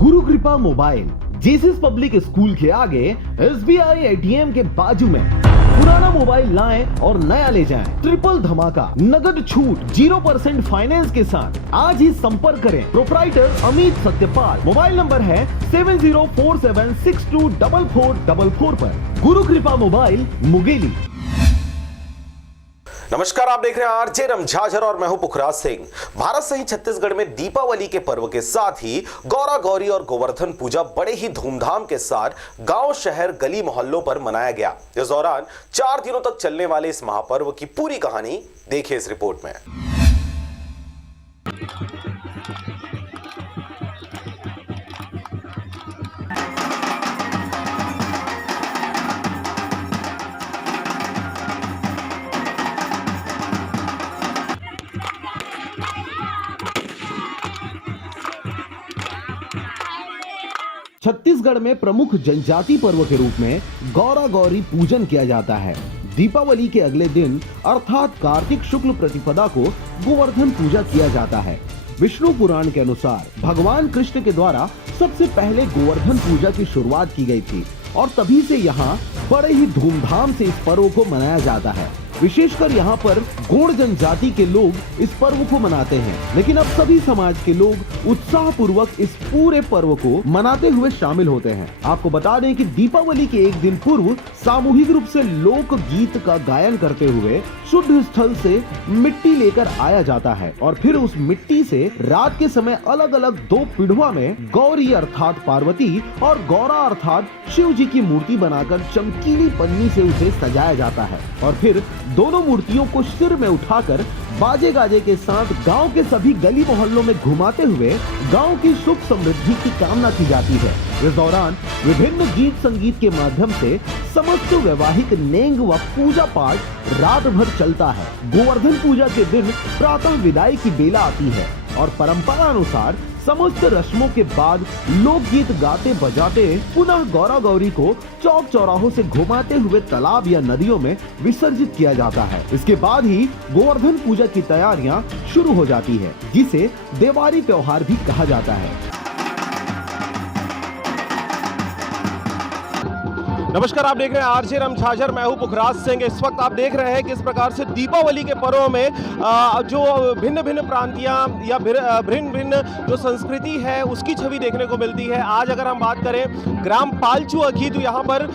गुरु कृपा mobile Jesus public school के आगे SBI ATM के बाजू में पुराना मोबाइल लाएं और नया ले जाएं। ट्रिपल धमाका, नगद छूट, 0% फाइनेंस के साथ आज ही संपर्क करें। Proprietor Amit Satyapal. Mobile number है 7047624444 पर। गुरु कृपा मोबाइल, मुंगेली। नमस्कार, आप देख रहे हैं आरजे रमझाझर और मैं हूं पुखराज सिंह। भारत सहित छत्तीसगढ़ में दीपावली के पर्व के साथ ही गौरा गौरी और गोवर्धन पूजा बड़े ही धूमधाम के साथ गांव, शहर, गली मोहल्लों पर मनाया गया। इस दौरान 4 दिनों तक चलने वाले इस महापर्व की पूरी कहानी देखिए इस रिपोर्ट में। छत्तीसगढ़ में प्रमुख जनजाति पर्व के रूप में गौरा गौरी पूजन किया जाता है। दीपावली के अगले दिन अर्थात कार्तिक शुक्ल प्रतिपदा को गोवर्धन पूजा किया जाता है। विष्णु पुराण के अनुसार भगवान कृष्ण के द्वारा सबसे पहले गोवर्धन पूजा की शुरुआत की गई थी और तभी से यहाँ बड़े ही धूमधाम से इस पर्व को मनाया जाता है। विशेषकर यहाँ पर गोंड जनजाति के लोग इस पर्व को मनाते हैं, लेकिन अब सभी समाज के लोग उत्साह पूर्वक इस पूरे पर्व को मनाते हुए शामिल होते हैं। आपको बता दें कि दीपावली के एक दिन पूर्व सामूहिक रूप से लोक गीत का गायन करते हुए शुद्ध स्थल से मिट्टी लेकर आया जाता है और फिर उस मिट्टी से रात के समय अलग अलग 2 पीढ़ुआ में गौरी अर्थात पार्वती और गौरा अर्थात शिव जी की मूर्ति बनाकर चमकीली पन्नी से उसे सजाया जाता है और फिर दोनों मूर्तियों को सिर में उठाकर बाजे गाजे के साथ गांव के सभी गली मोहल्लों में घुमाते हुए गांव की सुख समृद्धि की कामना की जाती है। इस दौरान विभिन्न गीत संगीत के माध्यम से समस्त वैवाहिक नेंग व पूजा पाठ रात भर चलता है। गोवर्धन पूजा के दिन प्रातः विदाई की बेला आती है और परंपरा अनुसार समस्त रस्मों के बाद लोकगीत गाते बजाते पुनः गौरा गौरी को चौक चौराहों से घुमाते हुए तालाब या नदियों में विसर्जित किया जाता है। इसके बाद ही गोवर्धन पूजा की तैयारियां शुरू हो जाती है, जिसे देवारी त्योहार भी कहा जाता है। नमस्कार, आप देख रहे हैं आरजे रमझाझर, मैं हूं पुखराज सिंह। इस वक्त आप देख रहे हैं किस प्रकार से दीपावली के पर्व में जो भिन्न भिन्न प्रांतियां या भिन्न भिन्न जो संस्कृति है उसकी छवि देखने को मिलती है। आज अगर हम बात करें ग्राम पालचू अखी, तो यहाँ पर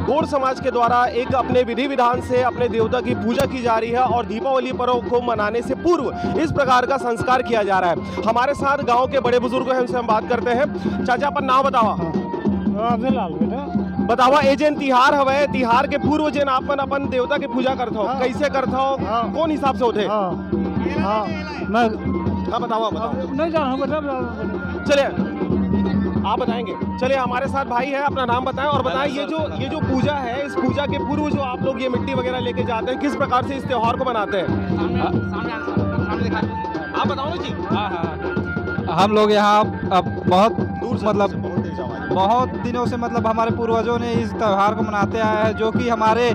गोंड समाज के द्वारा एक अपने विधि विधान से अपने देवता की पूजा की जा रही है और दीपावली पर्व को मनाने से पूर्व इस प्रकार का संस्कार किया जा रहा है। हमारे साथ गाँव के बड़े बुजुर्ग हैं, उनसे हम बात करते हैं। चाचा, अपन नाम बतावा। बतावा, एजेंट तिहार हवे, तिहार के पूर्व जेन अपन देवता की पूजा करथो, कैसे करथो, कौन हिसाब से होते? बतावा। नहीं जानूं, चलिए आप बताएंगे। चलिए, हमारे साथ भाई है, अपना नाम बताएं और बताएं ये जो पूजा है, इस पूजा के पूर्व जो आप लोग ये मिट्टी वगैरह लेके जाते हैं, किस प्रकार से इस त्योहार को मनाते हैं? आप बताओ ना जी। हम लोग यहाँ अब बहुत दूर मतलब बहुत दिनों से मतलब हमारे पूर्वजों ने इस त्यौहार को मनाते आए हैं, जो कि हमारे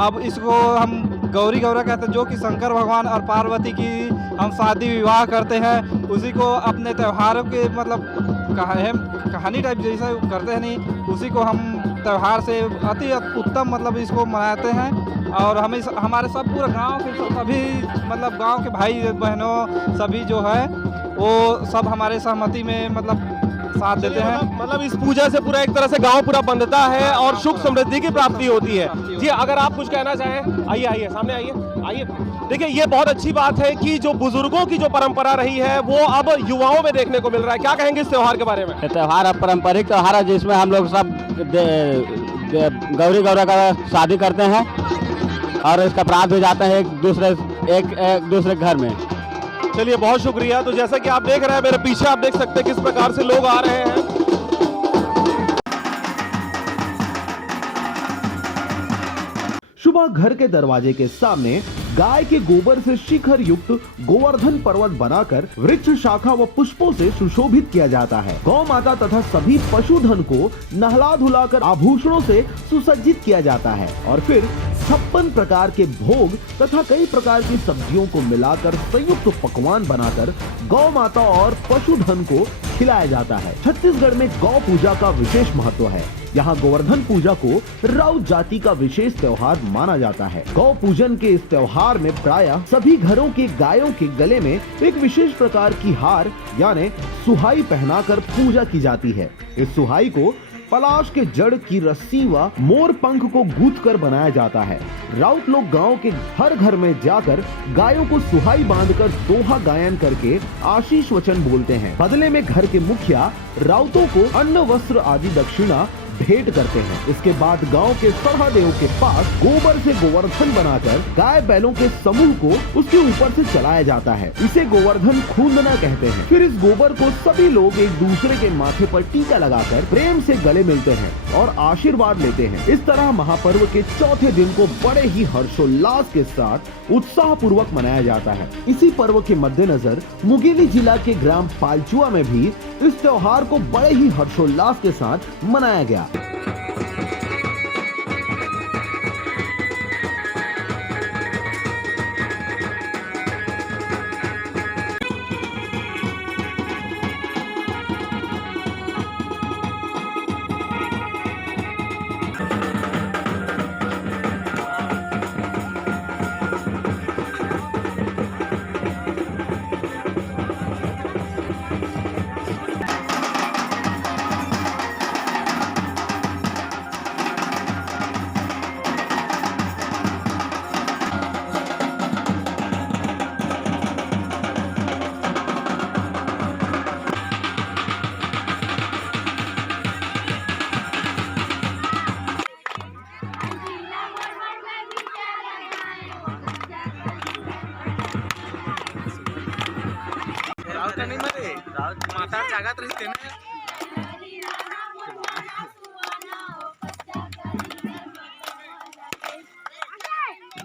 अब इसको हम गौरी गौरा कहते हैं, जो कि शंकर भगवान और पार्वती की हम शादी विवाह करते हैं। उसी को अपने त्योहारों के मतलब कहानी टाइप जैसा करते हैं, नहीं उसी को हम त्यौहार से अति उत्तम मतलब इसको मनाते हैं। और हमें हमारे सब पूरे गांव के सभी मतलब गांव के भाई बहनों सभी जो है वो सब हमारे सहमति में मतलब साथ देते हैं। मतलब इस पूजा से पूरा एक तरह से गांव पूरा बंधता है और सुख समृद्धि की प्राप्ति होती है। जी, अगर आप कुछ कहना चाहें, आइए सामने आइए। देखिए, ये बहुत अच्छी बात है कि जो बुजुर्गों की जो परंपरा रही है वो अब युवाओं में देखने को मिल रहा है। क्या कहेंगे इस त्योहार के बारे में? त्योहार अब पारंपरिक त्योहार है, जिसमें हम लोग सब गौरी गौरा का शादी करते हैं और इसका प्राप्त हो जाता है एक दूसरे घर में। चलिए, बहुत शुक्रिया। तो जैसा कि आप देख रहे हैं मेरे पीछे, आप देख सकते हैं किस प्रकार से लोग आ रहे हैं। सुबह घर के दरवाजे के सामने गाय के गोबर से शिखर युक्त गोवर्धन पर्वत बनाकर वृक्ष शाखा व पुष्पों से सुशोभित किया जाता है। गौ माता तथा सभी पशुधन को नहला धुलाकर आभूषणों से सुसज्जित किया जाता है और फिर 56 प्रकार के भोग तथा कई प्रकार की सब्जियों को मिलाकर संयुक्त पकवान बनाकर गौ माता और पशुधन को खिलाया जाता है। छत्तीसगढ़ में गौ पूजा का विशेष महत्व है। यहाँ गोवर्धन पूजा को राउत जाति का विशेष त्योहार माना जाता है। गौ पूजन के इस त्योहार में प्रायः सभी घरों के गायों के गले में एक विशेष प्रकार की हार यानी सुहाई पहनाकर पूजा की जाती है। इस सुहाई को पलाश के जड़ की रस्सी व मोर पंख को गूंथ कर बनाया जाता है। राउत लोग गांव के हर घर में जाकर गायों को सुहाई बांधकर दोहा गायन करके आशीष वचन बोलते हैं। बदले में घर के मुखिया राउतों को अन्न वस्त्र आदि दक्षिणा भेंट करते हैं। इसके बाद गांव के सरहादेव के पास गोबर से गोवर्धन बनाकर गाय बैलों के समूह को उसके ऊपर से चलाया जाता है। इसे गोवर्धन खूंदना कहते हैं। फिर इस गोबर को सभी लोग एक दूसरे के माथे पर टीका लगाकर प्रेम से गले मिलते हैं और आशीर्वाद लेते हैं। इस तरह महापर्व के चौथे दिन को बड़े ही हर्षोल्लास के साथ उत्साह पूर्वक मनाया जाता है। इसी पर्व के मद्देनजर मुंगेली जिला के ग्राम पालचुआ में भी इस त्योहार को बड़े ही हर्षोल्लास के साथ मनाया गया।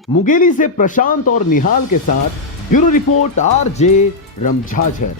मुंगेली से प्रशांत और निहाल के साथ ब्यूरो रिपोर्ट आरजे रमझाझर।